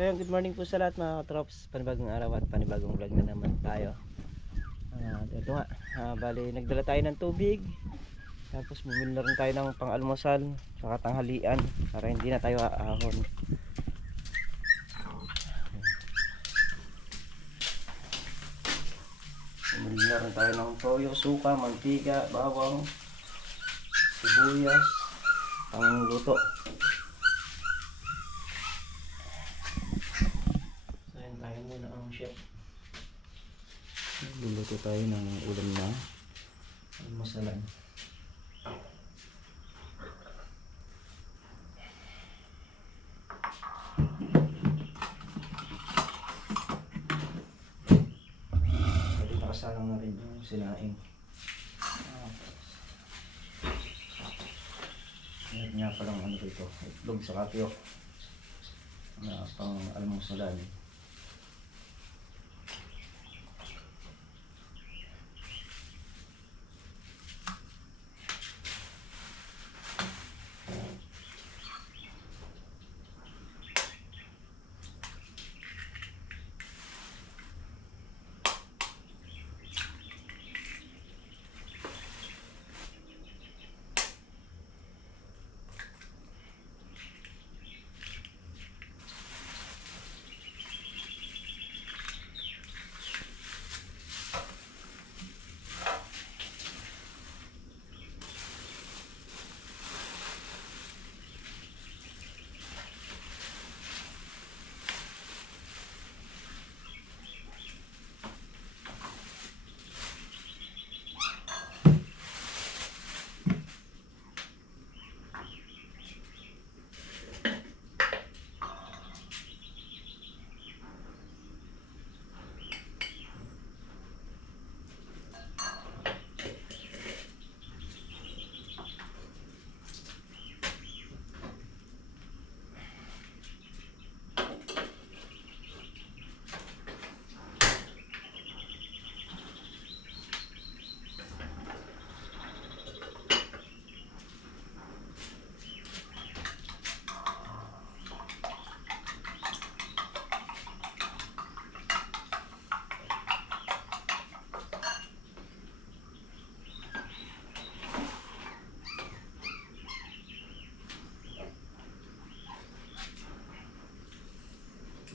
So yun, good morning po sa lahat mga katrops. Panibagong araw at panibagong vlog na naman tayo. Ito nga, bali nagdala tayo ng tubig. Tapos bumili na rin tayo ng pang-almusal saka tanghalian para hindi na tayo aahon. Bumili na rin tayo ng toyo, suka, mantika, bawang, sibuyas, pang luto. Luluto tayo ng ulam na almusalan. Pwede nakasalang na rin yung sinaing. Meron nga palang ano dito, itlog sa kapyo na pang almusalan.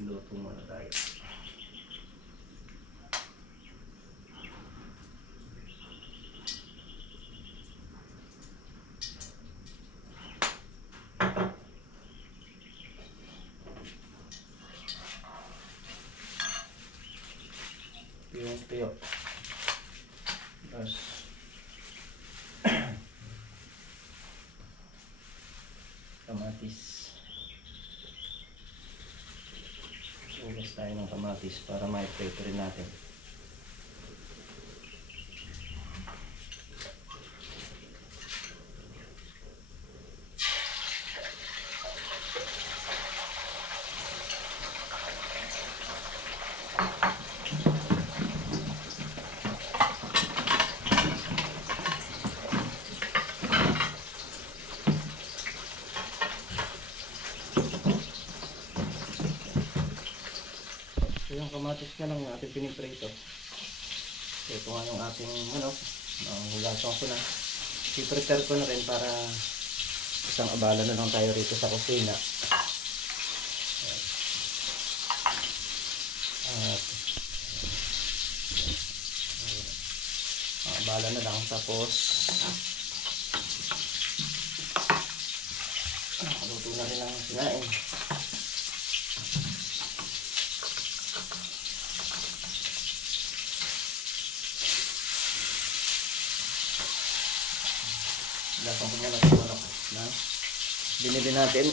Luto muna tayo. Tuyo-tuyo. Tapos kamatis. Ugas tayo ng kamatis para ma-prito rin natin. Yung kamatis na lang ating piniprito. Ito nga yung ating hugasan ko na. I-prepare ko na rin para isang abala na lang tayo rito sa kusina. At abala na lang, tapos luto na rin ang sinain. Lasan ko muna ito na binili natin.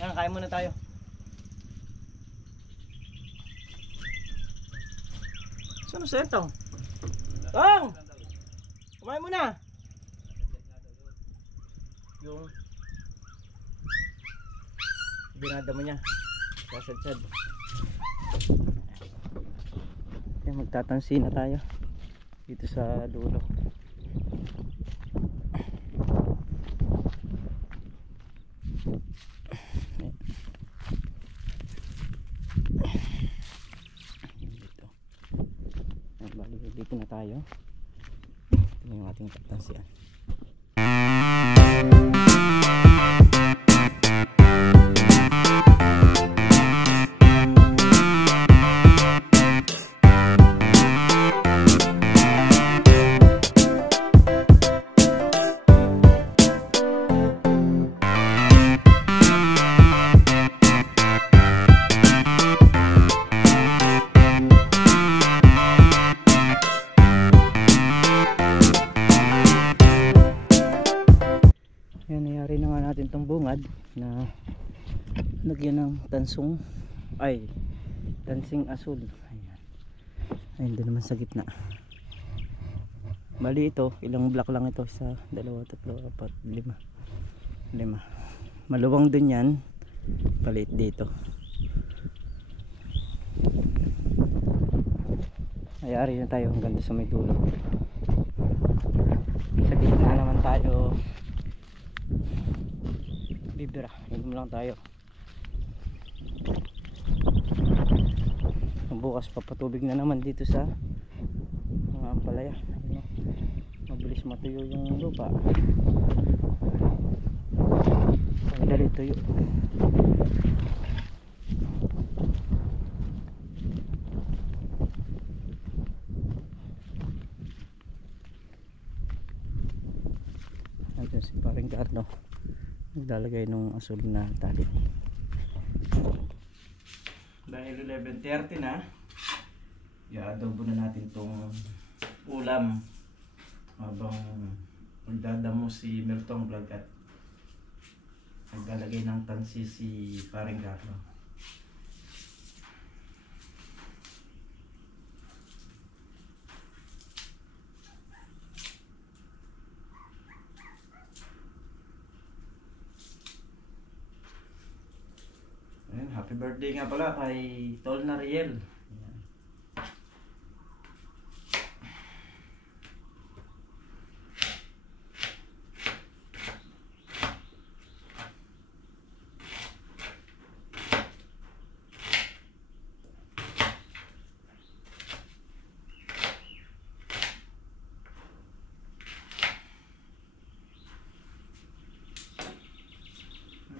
Yan, kain muna tayo. Saan sa ito? Tong! Kumain muna! Yung binada mo niya sasadsad. Yan, magtatansi na tayo dito sa dulo. Dito na tayo. Ito na yung ating tatansian. Itong bungad na lagyan ng tansong tansing asul. Ayan. Ayun doon naman sa gitna. Bali ito, ilang block lang ito, 1, 2, 3, 4, 5. Maluwang din yan, palit dito. Ayari na tayo hanggang sa may dulo. Sa gitna naman tayo bibira, inom lang tayo. Bukas papatubig na naman dito sa mga ampalaya. Mabilis matuyo yung lupa, madali tuyo. Nandiyan si paring Carlo naglalagay ng asul na tali. Dahil 11:30 na, i-adobo na natin tong ulam habang magdadamo si Meltong Vlog at naglalagay ng tansi si paring Carlo. Happy birthday nga pala kay Tol Nariel.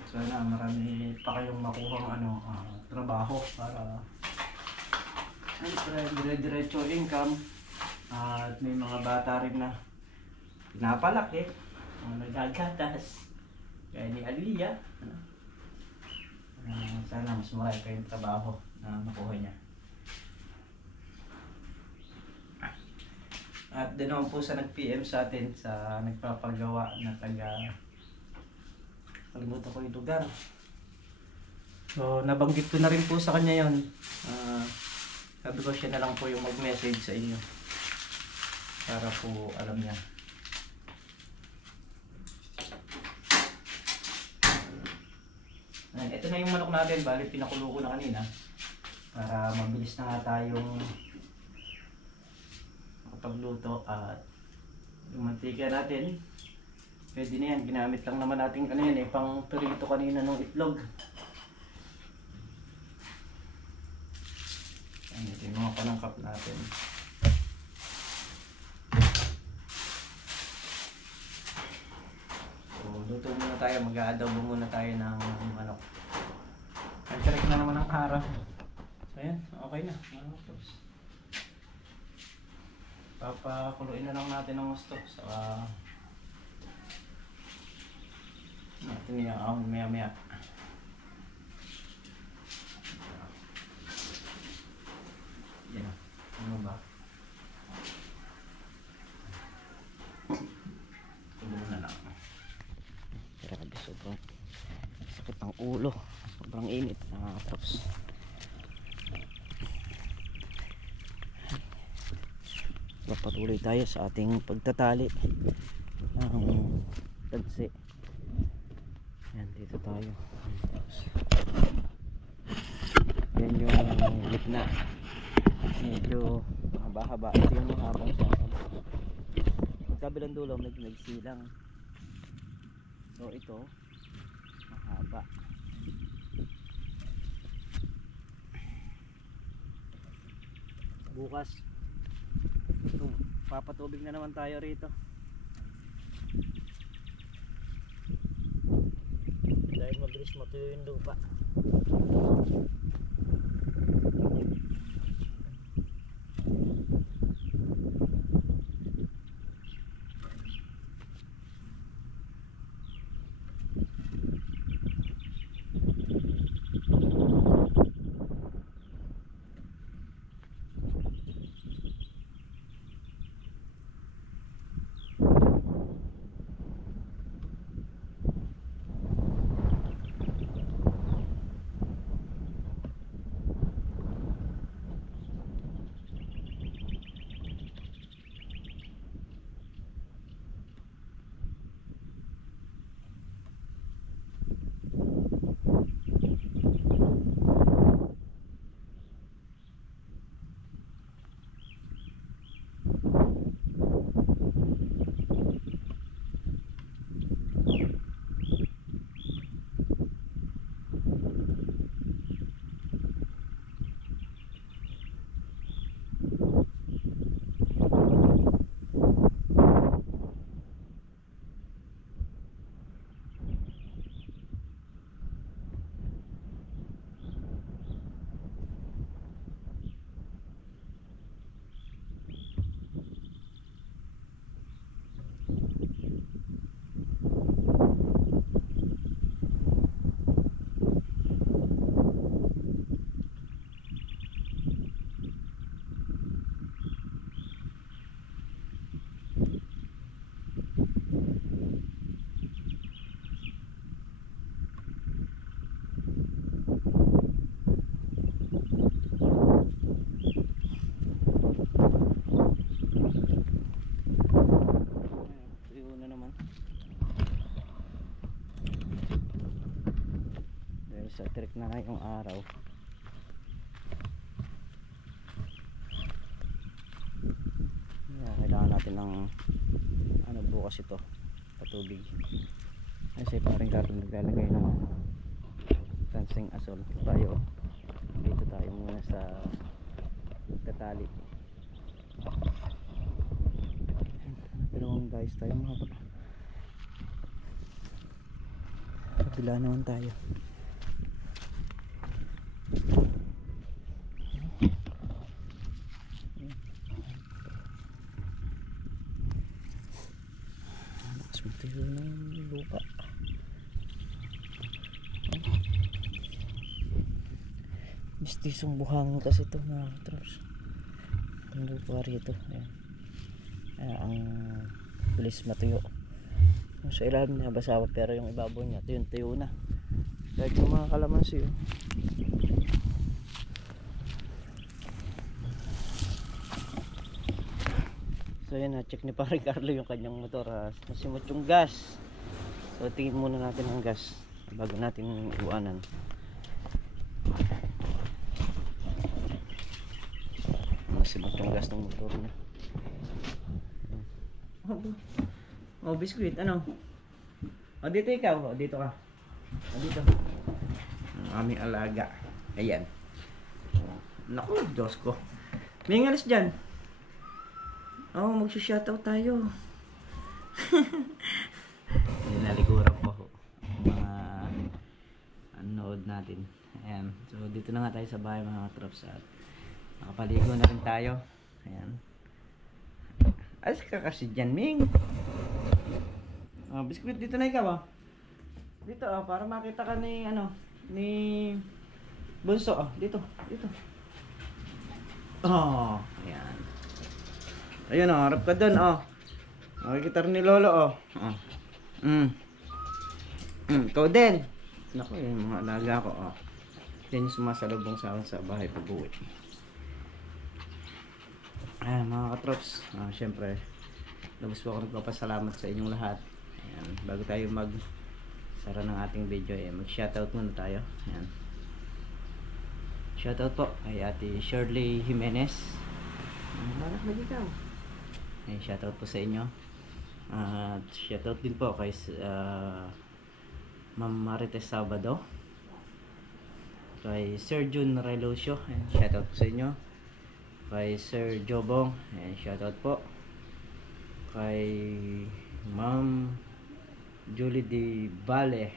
Sana marami pa kayong makuhang trabaho para dire-diretso income at may mga bata rin na pinapalaki, nagagatas kaya ni Aliyah. Sana mas marami kayong trabaho na makuha niya. At din naman po sa nag-PM sa atin sa nagpapagawa na kalimutan ko yung lugar. So nabanggit ko na rin po sa kanya yon. Sabi ko siya na lang po yung mag-message sa inyo para po alam niya. Ito na yung manok natin, bali pinakulo ko na kanina para mabilis na nga tayong makapagluto. At yung mantika natin pwede na yan, ginamit lang naman natin pang perito kanina ng itlog. Ito yung mga panangkap natin. So luto muna tayo, mag-a-adobo muna tayo ng manok. Nag-correct na naman ang araw. So yan, okay na. Papakuluin na lang natin ng gusto sa natin yung maya-maya. Yan. Ano ba? Tulong na lang. Grabe, sobrang sakit ng ulo. Sobrang init. Nakakatapos. Patuloy tayo sa ating pagtatali ng tagsi. Yan, dito tayo. Yan yung gitna. Medyo mahaba-haba. Ito yung mahabang sasal. Yung kabilang dulo medyo nagsilang. So ito mahaba. Bukas papatubig na naman tayo rito dahil mabilis matuyo yung lupa. Sa trick na ngayong araw. Kailangan natin ng ano bukas ito patubig kasi parang Carlo naglalagay ng tansing asol. Tayo dito tayo muna sa tatali. Dalawang guys tayo mga kabila naman tayo. Matiyo ng lupa. Mistisong buhangin kasi ito mga katrops. Ang lupa rito. Ang bilis matuyo. Sa ilalim na basa pero yung ibabaw niya tuyo na. Kahit yung mga kalamansi So yan, check ni Pare Carlo yung kanyang motor. Masimot yung gas. So tingin muna natin ang gas bago natin iwanan. Masimot yung gas ng motor niya. Oh, biskuit, ano? O dito ikaw, o dito ka. O dito. Ang aming alaga. Ayan. Naku, Diyos ko. May ngalis dyan. Oh, magsi-shoutout tayo. Naliguran po ako mga anood natin. Ayan. So dito na nga tayo sa bahay mga katrops at nakapaligo na rin tayo. Ayan. Alas ka kasi dyan, Ming. Oh, biskuit dito na ikaw Dito para makita ka ni ni Bunso dito. Oh, ayan. Ayun harap ka doon makikita rin ni Lolo ikaw din. Naku, yung mga alaga ko yan yung sumasalubong sa akin sa bahay pag-uwi. Ayan mga katrops, syempre labos po ako nagpapasalamat sa inyong lahat. Ayan, bago tayo mag sara ng ating video mag shoutout muna tayo. Ayan, shoutout po kay Ate Shirley Jimenez, Malak na ikaw. Ay, shoutout po sa inyo. At shoutout din po kay Ma'am Marites Sabado, kay Sir Jun Relocio, shoutout po sa inyo. Kay Sir Jobong, shoutout po. Kay Ma'am Julie Di Vale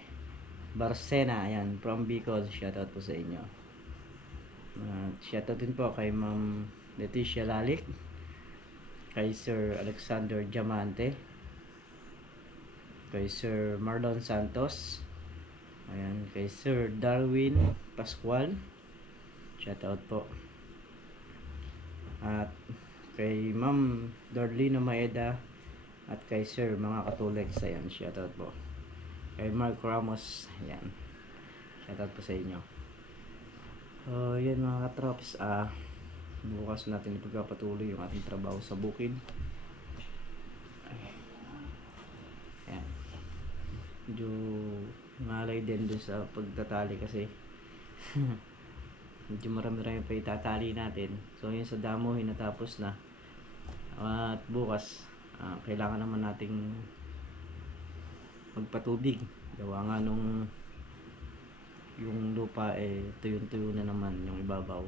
Barcena, ayan, from Bicol, shoutout po sa inyo. Shoutout din po kay Ma'am Leticia Lalik, kay Sir Alexander Diamante, kay Sir Marlon Santos, ayan, kay Sir Darwin Pascual, shoutout po. At kay Ma'am Dorlina Maeda at kay Sir mga Katulex, ayan, shoutout po. Kay Mark Ramos, ayan, shoutout po sa inyo. So yan mga katrops, bukas natin ipagpapatuloy yung ating trabaho sa bukid. Ayan, medyo ngalay din dun sa pagtatali kasi medyo marami-rami pa itatali natin. So yun sa damo hinatapos na. At bukas kailangan naman nating magpatubig. Gawa nga nung yung lupa tuyo-tuyo na naman yung ibabaw.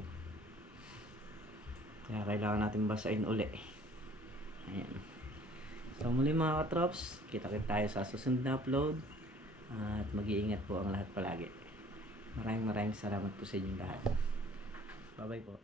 Kaya kailangan natin basahin uli. Ayan. So muli mga katrops, kita-kit tayo sa susunod na upload. At mag-iingat po ang lahat palagi. Maraming salamat po sa inyong lahat. Bye bye po.